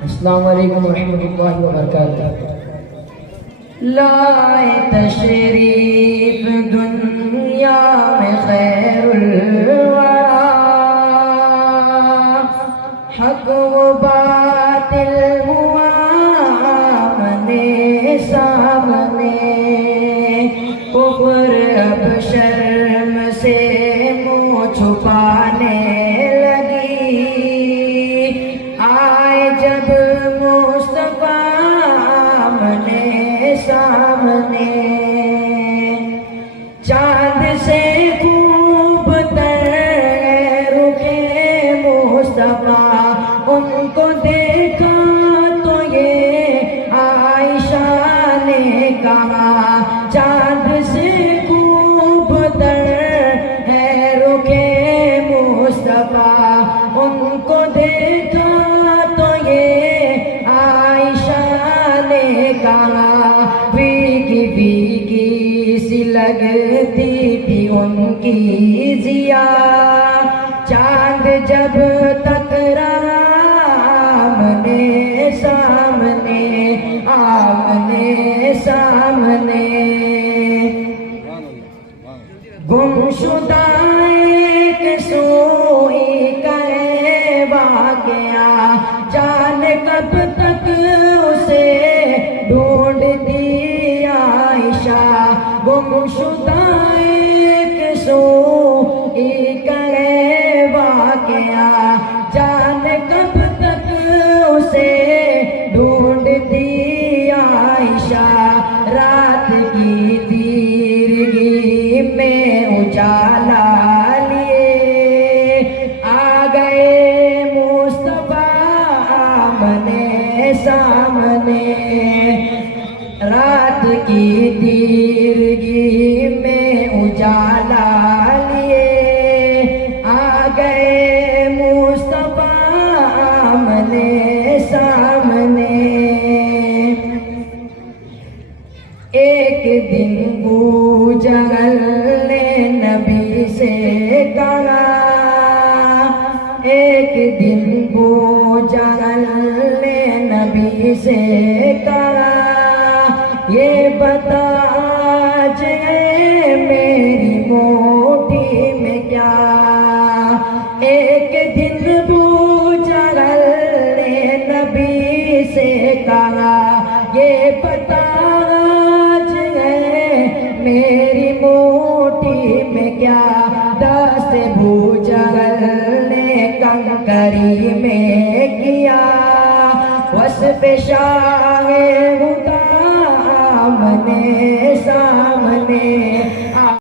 अस्सलामु अलैकुम रहमतुल्लाहि व बरकातुहू। लाए तशरीफ दुनिया में खैरुल वरा, हक व बातिल हुआ आमने सामने, कुफ्र अब शर्म से मुँह छुपाने लगी। आए जब मुस्तफा आमने सामने, चांद से खूब तर रुखे मुस्तफा, उनको देखा तो ये आयशा ने कहा, चांद से खूब तर है रुखे मुस्तफा, उनको देखा तो ये आयशा ने कहा। फीकी फीकी सी लगती थी उनकी जिया, चांद जब टकराया आमने सामने, आमने सामने। गुमशुदा एक सोई करे वाक़या, जाने कब तक उसे ढूंढती आयशा। गुमशुदा एक सोई करे वाक़या, जाने कब तक उसे ढूंढती आयशा। रात की तीरगी में उजाला लिए आ गए मुस्तफा आमने सामने। रात की तीरगी में उजाला लिए आ गए मुस्तफा आमने सामने। एक दिन बू जहल ने नबी से कहा, एक दिन बू जहल ने नबी से कहा, ये बता आज है मेरी मोटी में क्या। एक दिन बू जहल ने नबी से कहा, ये बता मेरी मोटी में क्या। दस्त भूजल ने कंकरी में किया, वस्फ़ शाह हुदा आमने सामने।